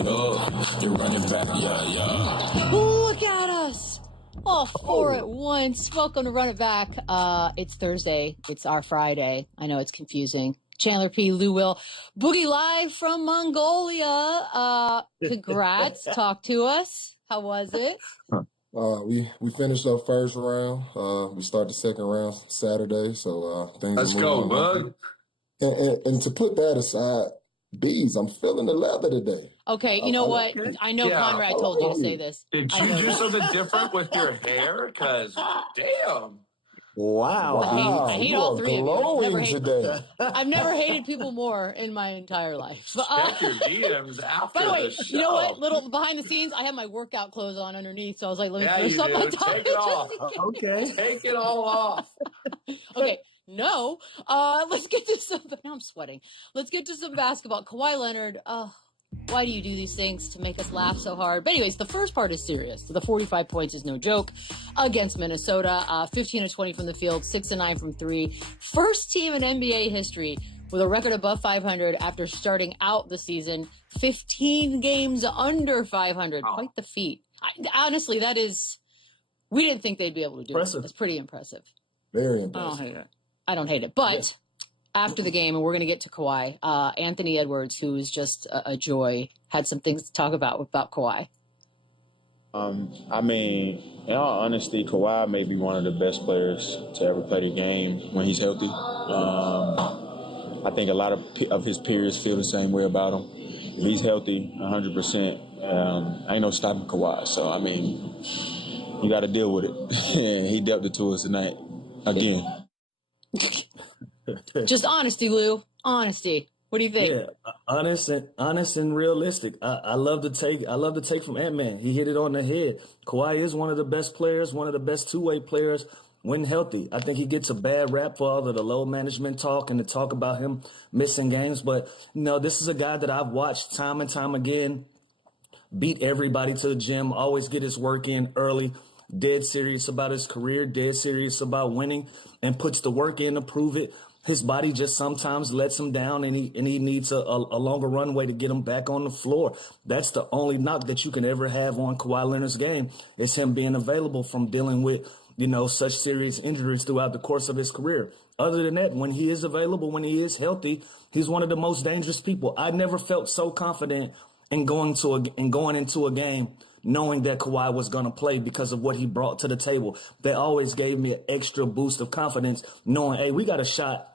it up. You're running back, yeah. Look at us. All four at once. Welcome to Run It Back. It's Thursday. It's our Friday. I know it's confusing. Chandler P. Lou Will. Boogie live from Mongolia. Congrats. Talk to us. How was it? We finished our first round. We start the second round Saturday, so things Let's are go, moving bud. and to put that aside, bees, I'm feeling the leather today. Okay, you know what? okay. I know Yeah. Conrad told you to say this. Did you do something different with your hair? Because, damn. Wow, I hate you all are three of you. glowing today. I've never hated people more in my entire life. Check your DMs after By the way, the show. you know what? Little behind the scenes, I have my workout clothes on underneath, so I was like, let me throw you something do. on top. Take it off. Okay. Take it all off. Okay, no. Let's get to some. Now I'm sweating. Let's get to some basketball. Kawhi Leonard. Why do you do these things to make us laugh so hard? But anyways, the first part is serious. The 45 points is no joke against Minnesota. 15 of 20 from the field, 6 of 9 from three. First team in NBA history with a record above 500 after starting out the season. 15 games under 500. Oh. Quite the feat. Honestly, that is. We didn't think they'd be able to do it. It's pretty impressive. Very impressive. I don't hate it. But after the game, and we're going to get to Kawhi, Anthony Edwards, who is just a joy, had some things to talk about Kawhi. I mean, in all honesty, Kawhi may be one of the best players to ever play the game when he's healthy. I think a lot of his peers feel the same way about him. If he's healthy 100%, ain't no stopping Kawhi. So, I mean, you got to deal with it. He dealt it to us tonight again. Just honesty, Lou. Honesty. What do you think? Yeah, honest and realistic. I love the take from Ant-Man. He hit it on the head. Kawhi is one of the best players, one of the best two-way players when healthy. I think he gets a bad rap for all of the low management talk and the talk about him missing games. But, this is a guy that I've watched time and time again beat everybody to the gym, always get his work in early, dead serious about his career, dead serious about winning, and puts the work in to prove it. His body just sometimes lets him down, and he needs a longer runway to get him back on the floor. That's the only knock that you can ever have on Kawhi Leonard's game, is him being available from dealing with, such serious injuries throughout the course of his career. Other than that, when he is available, when he is healthy, he's one of the most dangerous people. I never felt so confident in going into a game knowing that Kawhi was going to play because of what he brought to the table. That always gave me an extra boost of confidence, knowing, hey, we got a shot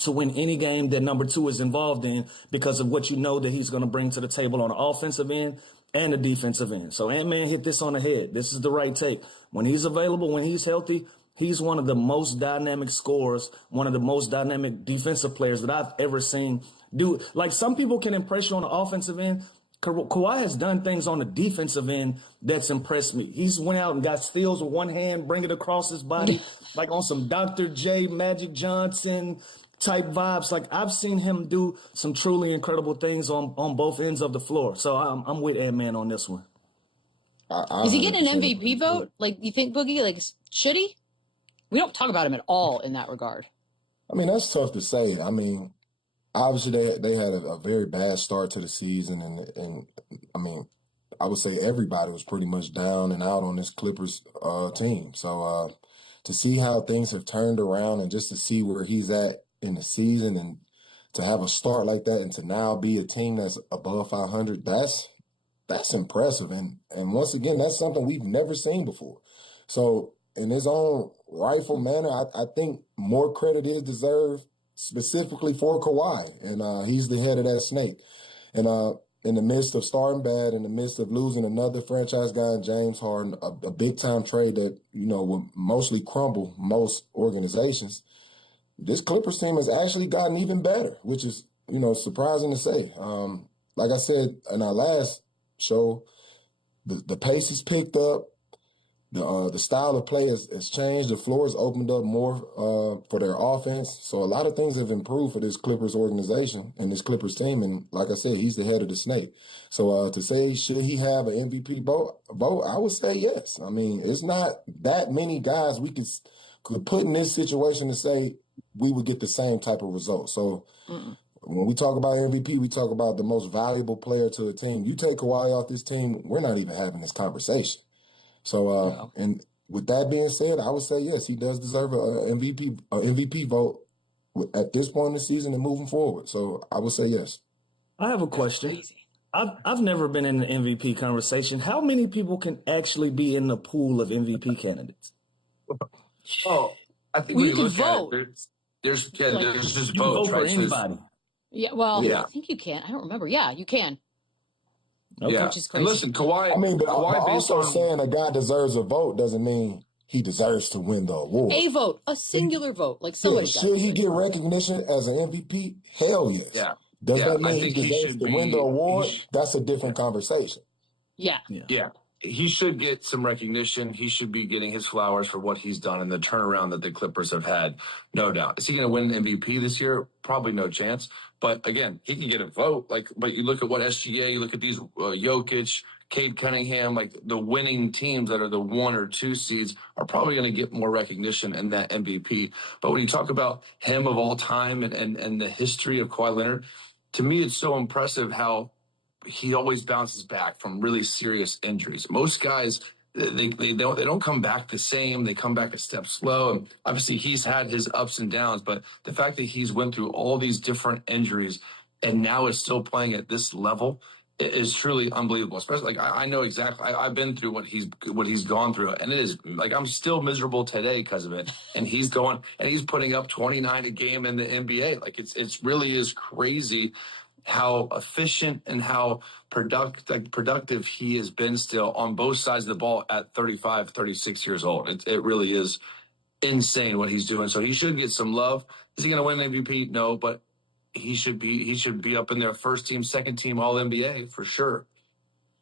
to win any game that number two is involved in because of what that he's going to bring to the table on the offensive end and the defensive end. So Ant-Man hit this on the head. This is the right take. When he's available, when he's healthy, he's one of the most dynamic scorers, one of the most dynamic defensive players that I've ever seen do. Like, some people can impress you on the offensive end. Kawhi has done things on the defensive end that's impressed me. He's went out and got steals with one hand, bring it across his body, like on some Dr. J, Magic Johnson type vibes. Like, I've seen him do some truly incredible things on both ends of the floor. So I'm with Ant-Man on this one. Is he getting an MVP vote? Like, you think, Boogie? Like, should he? We don't talk about him at all in that regard. I mean, that's tough to say. I mean, obviously they had a very bad start to the season, and I mean, I would say everybody was pretty much down and out on this Clippers team. So to see how things have turned around and just to see where he's at in the season and to have a start like that and to now be a team that's above 500, that's impressive. And once again, that's something we've never seen before. So in his own rightful manner, I think more credit is deserved specifically for Kawhi. And he's the head of that snake. And in the midst of starting bad, in the midst of losing another franchise guy, James Harden, a big-time trade that, would mostly crumble most organizations, this Clippers team has actually gotten even better, which is, surprising to say. Like I said in our last show, the pace has picked up. The style of play has changed. The floor has opened up more for their offense. So a lot of things have improved for this Clippers organization and this Clippers team. And like I said, he's the head of the snake. So to say, should he have an MVP vote, I would say yes. I mean, it's not that many guys we could put in this situation to say we would get the same type of result. So when we talk about MVP, we talk about the most valuable player to a team. You take Kawhi off this team, we're not even having this conversation. So, and with that being said, I would say yes, he does deserve a MVP vote at this point in the season and moving forward. So I would say yes. I have a question. I've never been in the MVP conversation. How many people can actually be in the pool of MVP candidates? Oh, I think Well, when you you can look vote. at it, there's just You can votes, vote for right? So there's- anybody. Yeah, well, Yeah. I think you can. I don't remember. Yeah, you can. Yeah. Which is And crazy. listen, Kawhi. I mean, but Kawhi based also on saying a guy deserves a vote doesn't mean he deserves to win the award. A vote, a singular vote, like somebody does. Should he get recognition as an MVP? Hell yes. Yeah. Does Yeah, that I mean he think he deserves should to win the be- award? he sh- That's a different conversation. Yeah. Yeah, he should get some recognition. He should be getting his flowers for what he's done and the turnaround that the Clippers have had, no doubt. Is he going to win MVP this year? Probably no chance. But again, he can get a vote. But you look at what SGA, you look at these Jokic, Cade Cunningham, like the winning teams that are the 1 or 2 seeds are probably going to get more recognition in that MVP. But when you talk about him of all time and the history of Kawhi Leonard, to me, it's so impressive how he always bounces back from really serious injuries. Most guys, they don't come back the same. They come back a step slow. And obviously he's had his ups and downs, but the fact that he's went through all these different injuries and now is still playing at this level is truly unbelievable. Especially I know exactly. I've been through what he's gone through, and it is like I'm still miserable today because of it. And he's putting up 29 a game in the NBA. Like it's really is crazy how efficient and how productive he has been still on both sides of the ball at 35, 36 years old. It really is insane what he's doing. So he should get some love. Is he going to win MVP? No, but he should be up in their first team, second team All NBA for sure.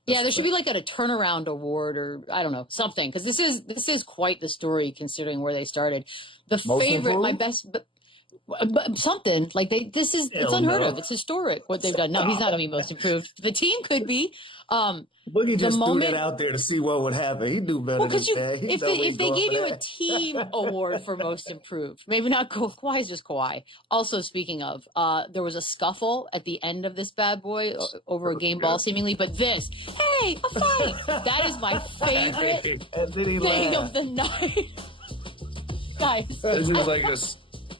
Yeah, there should be like a turnaround award or I don't know, something, because this is quite the story considering where they started. The Most favorite, improved? my best, but something like it's unheard of. It's historic what they've done. No, he's not going to be most improved. The team could be. Boogie just threw moment- that out there to see what would happen. He do better Well, than because that. He if know they he's going gave for you a that. team award for most improved, maybe not Kawhi's just Kawhi. Also, speaking of, there was a scuffle at the end of this bad boy over a game ball, seemingly. But this, hey, a fight! That is my favorite And then he thing laughed. of the night, guys. This is like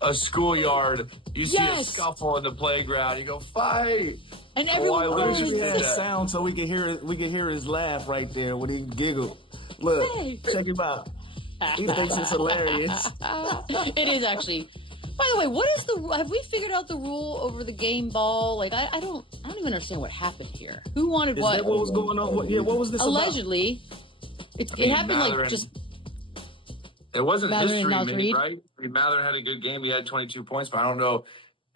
a schoolyard. You see a Yes. scuffle in the playground. You go fight. And everyone Kawhi runs. Leonard He had that. sound so we can hear his laugh right there when he giggled. Look, Hey. check him out. He thinks it's hilarious. It is actually. By the way, what is have we figured out the rule over the game ball? Like, I don't even understand what happened here. Who wanted Is what? that what was going on? What was this about? Allegedly, it happened Mather like and- just. It wasn't Mather and history Naz minute, Reid? right? I mean, Mather had a good game. He had 22 points, but I don't know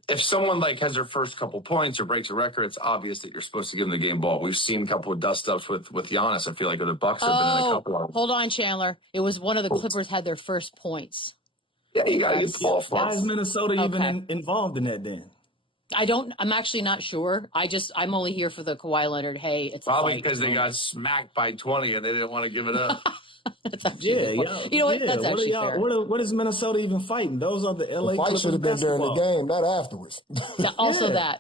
if someone has their first couple points or breaks a record. It's obvious that you're supposed to give them the game ball. We've seen a couple of dust ups with Giannis. I feel like with the Bucks have been in a couple of them. Hold on, Chandler. It was one of the Clippers had their first points. Yeah, you got to get the ball for Why is them. Minnesota Okay. even involved in that then? I'm actually not sure. I'm only here for the Kawhi Leonard. Hey, it's a Probably fight because they moment. got smacked by 20 and they didn't want to give it up. That's actually Yeah, you know what? That's what actually fair. What is Minnesota even fighting? Those are the LA The fight Clippers should have been during the basketball. game, not afterwards. Yeah, also Yeah.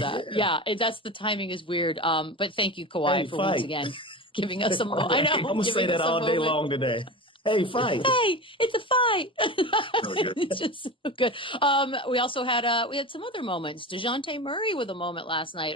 that. Yeah, that's the timing is weird. But thank you, Kawhi, Hey, for once fight. again giving us some. I know. I'm gonna say giving that us a all day moment. long today. Hey, fight. Hey, it's a fight. good. It's just so good. We also had we had some other moments. DeJounte Murray with a moment last night.